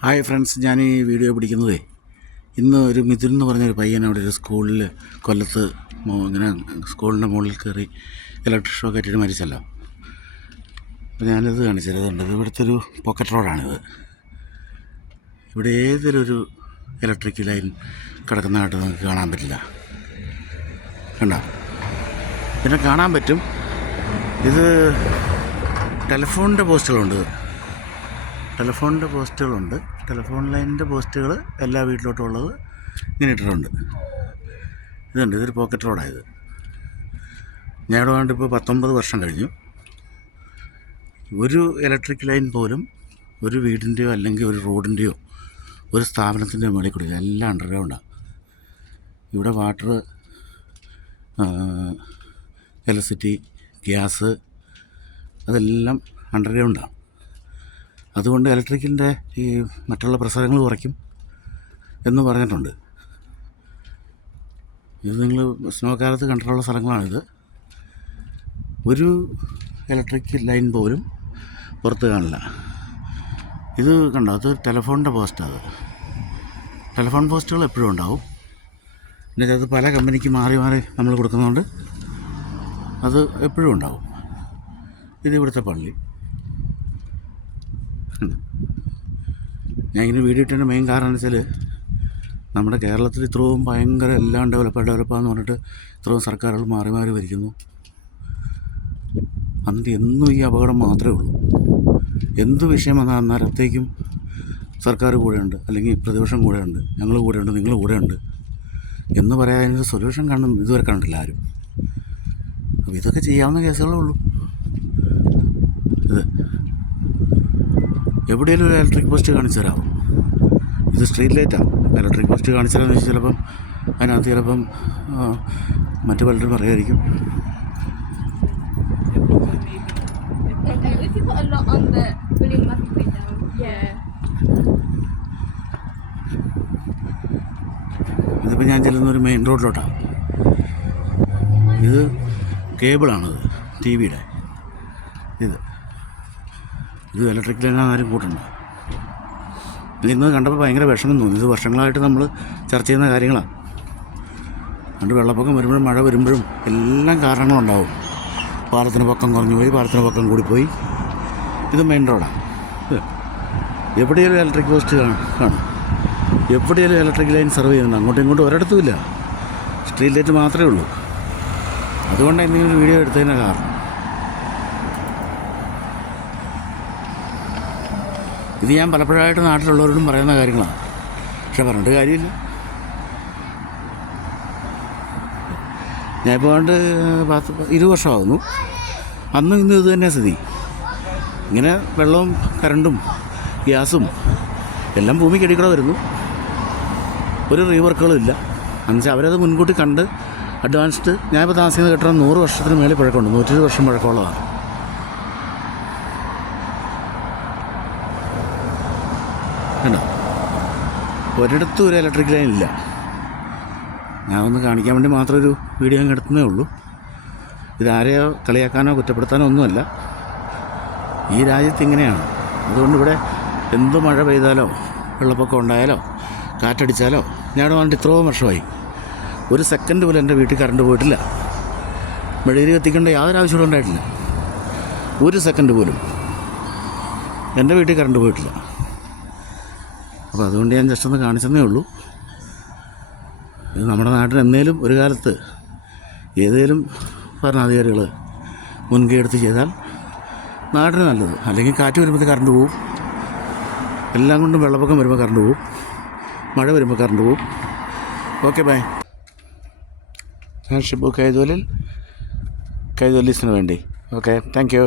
Hi friends, ഞാൻ ഈ video പിടിക്കുന്നതേ ഇന്ന് ഒരു മിഥുൻ എന്ന് പറഞ്ഞൊരു പയ്യൻ അവിടെ ഒരു സ്കൂളിൽ കൊല്ലത്ത് ഇങ്ങനെ സ്കൂളിൻ്റെ മുകളിൽ കയറി ഇലക്ട്രിക് ഷോക്ക് ആയിട്ട് മരിച്ചല്ലോ. അപ്പോൾ ഞാനിത് കാണിച്ചതുണ്ട്. ഇത് ഇവിടുത്തെ ഒരു പോക്കറ്റ് റോഡാണിത്. ഇവിടെ ഏതൊരു ഇലക്ട്രിക് ലൈൻ കിടക്കുന്നതായിട്ട് നമുക്ക് കാണാൻ പറ്റില്ല. കണ്ടോ? പിന്നെ കാണാൻ പറ്റും, ഇത് ടെലിഫോണിൻ്റെ പോസ്റ്റുകളുണ്ട്. ടെലിഫോൺ ലൈനിൻ്റെ പോസ്റ്റുകൾ എല്ലാ വീട്ടിലോട്ടും ഉള്ളത് ഇങ്ങനെ ഇട്ടിട്ടുണ്ട്. ഇതൊരു പോക്കറ്റ് റോഡായത്. ഞാൻ ഇവിടെ വേണ്ട ഇപ്പോൾ 19 വർഷം കഴിഞ്ഞു. ഒരു ഇലക്ട്രിക് ലൈൻ പോലും ഒരു വീടിൻ്റെയോ അല്ലെങ്കിൽ ഒരു റോഡിൻ്റെയോ ഒരു സ്ഥാപനത്തിൻ്റെയോ മുകളിൽ കൂടി, എല്ലാം അണ്ടർഗ്രൗണ്ടാണ്. ഇവിടെ വാട്ടർ, ഇലക്ട്രിസിറ്റി, ഗ്യാസ് അതെല്ലാം അണ്ടർഗ്രൗണ്ടാണ്. അതുകൊണ്ട് ഇലക്ട്രിക്കിൻ്റെ ഈ മറ്റുള്ള പ്രശ്നങ്ങൾ കുറയ്ക്കും എന്ന് പറഞ്ഞിട്ടുണ്ട്. ഇത് നിങ്ങൾ സ്നോ കാലത്ത് കണ്ടിട്ടുള്ള സ്ഥലങ്ങളാണിത്. ഒരു ഇലക്ട്രിക് ലൈൻ പോലും പുറത്ത് കാണില്ല. ഇത് കണ്ടോ, അത് ടെലിഫോണിൻ്റെ പോസ്റ്റാണ്. ടെലിഫോൺ പോസ്റ്റുകൾ എപ്പോഴും ഉണ്ടാവും. പിന്നെ അത് പല കമ്പനിക്ക് മാറി മാറി നമ്മൾ കൊടുക്കുന്നതുകൊണ്ട് അത് എപ്പോഴും ഉണ്ടാവും. ഇത് ഇവിടുത്തെ പള്ളി. ഞാൻ ഇങ്ങനെ വീഡിയോ ഇട്ടതിൻ്റെ മെയിൻ കാരണം എന്ന് വെച്ചാൽ, നമ്മുടെ കേരളത്തിൽ ഇത്രയും ഭയങ്കര എല്ലാം ഡെവലപ്പാന്ന് പറഞ്ഞിട്ട് ഇത്രയും സർക്കാരുകൾ മാറി മാറി ഭരിക്കുന്നു. എന്നിട്ട് എന്നും ഈ അപകടം മാത്രമേ ഉള്ളൂ. എന്ത് വിഷയം വന്നാൽ അന്നേരത്തേക്കും സർക്കാർ കൂടെയുണ്ട്, അല്ലെങ്കിൽ പ്രതിപക്ഷം കൂടെയുണ്ട്, ഞങ്ങൾ കൂടെയുണ്ട്, നിങ്ങൾ കൂടെയുണ്ട് എന്ന് പറയാനൊരു സൊല്യൂഷൻ ഇതുവരെ കണ്ടിട്ടില്ല ആരും. അപ്പോൾ ഇതൊക്കെ ചെയ്യാവുന്ന കേസുകളേ ഉള്ളൂ. ഇത് എവിടെയെങ്കിലും ഒരു ഇലക്ട്രിക് പോസ്റ്റ് കാണിച്ചു തരാമോ? ഇത് സ്ട്രീറ്റ് ലൈറ്റാണ്. ഇലക്ട്രിക് പോസ്റ്റ് കാണിച്ചു തരാമെന്ന് വെച്ചാൽ ചിലപ്പം അതിനകത്ത് മറ്റു പലരും പറയായിരിക്കും. ഇതിപ്പോൾ ഞാൻ ചെല്ലുന്നൊരു മെയിൻ റോഡിലോട്ടാണ്. ഇത് കേബിളാണിത്, ടി വിയുടെ. ഇത് ഇലക്ട്രിക് ലൈനാണ്, ആരും കൂട്ടുണ്ട്. ഇന്ന് കണ്ടപ്പോൾ ഭയങ്കര വിഷമം തോന്നി. ഇത് വർഷങ്ങളായിട്ട് നമ്മൾ ചർച്ച ചെയ്യുന്ന കാര്യങ്ങളാണ്. അതുകൊണ്ട് വെള്ളപ്പൊക്കം വരുമ്പോഴും മഴ വരുമ്പോഴും എല്ലാം കാരണങ്ങളുണ്ടാവും. പാലത്തിന് പൊക്കം കുറഞ്ഞു പോയി, പാലത്തിന് പൊക്കം കൂടിപ്പോയി. ഇത് മെയിൻ റോഡാണ്. എവിടെയെങ്കിലും ഇലക്ട്രിക് പോസ്റ്റ് കാണും, എവിടെയെങ്കിലും ഇലക്ട്രിക് ലൈൻ സർവ് ചെയ്യുന്നുണ്ട്. അങ്ങോട്ടും ഇങ്ങോട്ടും ഒരിടത്തുമില്ല, സ്ട്രീറ്റ് ലൈറ്റ് മാത്രമേ ഉള്ളൂ. അതുകൊണ്ടാണ് എന്തെങ്കിലും വീഡിയോ എടുത്തതിൻ്റെ കാരണം. ഇത് ഞാൻ പലപ്പോഴായിട്ട് നാട്ടിലുള്ളവരോടും പറയുന്ന കാര്യങ്ങളാണ്, പക്ഷെ പറഞ്ഞിട്ട് കാര്യമില്ല. ഞാനിപ്പോൾ 20 വർഷമാകുന്നു. അന്നും ഇന്നും ഇത് തന്നെ സ്ഥിതി. ഇങ്ങനെ വെള്ളവും കറണ്ടും ഗ്യാസും എല്ലാം ഭൂമിക്കടിക്കൂടെ വരുന്നു. ഒരു റീവർക്കുകളും ഇല്ല. എന്നുവെച്ചാൽ അവരത് മുൻകൂട്ടി കണ്ട് അഡ്വാൻസ്ഡ്. ഞാനിപ്പോൾ താമസിക്കുന്ന കെട്ടിടം 100 വർഷത്തിന് മേലെ പഴക്കമുണ്ട്, 120 വർഷം പഴക്കമുള്ളതാണ്. കണ്ടോ, ഒരിടത്തും ഒരു ഇലക്ട്രിക് ലൈൻ ഇല്ല. ഞാൻ ഒന്ന് കാണിക്കാൻ വേണ്ടി മാത്രം ഒരു വീഡിയോ അങ്ങ് എടുത്തതേ ഉള്ളൂ. ഇതാരെയോ കളിയാക്കാനോ കുറ്റപ്പെടുത്താനോ ഒന്നുമല്ല. ഈ രാജ്യത്ത് ഇങ്ങനെയാണ്. അതുകൊണ്ട് ഇവിടെ എന്ത് മഴ പെയ്താലോ വെള്ളപ്പൊക്കം ഉണ്ടായാലോ കാറ്റടിച്ചാലോ, ഞാൻ വന്നിട്ട് ഇത്രയും വർഷമായി ഒരു സെക്കൻഡ് പോലും എൻ്റെ വീട്ടിൽ കറണ്ട് പോയിട്ടില്ല. മെഴുകുതിരി കത്തിക്കേണ്ട യാതൊരു ആവശ്യവും ഉണ്ടായിട്ടില്ല. ഒരു സെക്കൻഡ് പോലും എൻ്റെ വീട്ടിൽ കറണ്ട് പോയിട്ടില്ല. അപ്പോൾ അതുകൊണ്ട് ഞാൻ ജസ്റ്റ് ഒന്ന് കാണിച്ചതേ ഉള്ളൂ. ഇത് നമ്മുടെ നാട്ടിൽ എന്നേലും ഒരു കാലത്ത് ഏതേലും ഭരണാധികാരികൾ മുൻകൈ എടുത്ത് ചെയ്താൽ നാടിന് നല്ലത്. അല്ലെങ്കിൽ കാറ്റ് വരുമ്പോൾ കറണ്ട് പോവും, എല്ലാം കൊണ്ടും വെള്ളപ്പൊക്കം വരുമ്പോൾ കറണ്ട് പോവും, മഴ വരുമ്പോൾ കറണ്ട് പോവും. Okay, bye. ഷിബു കൈതോലിൽ, കൈതോലീസിന് വേണ്ടി. Okay, thank U.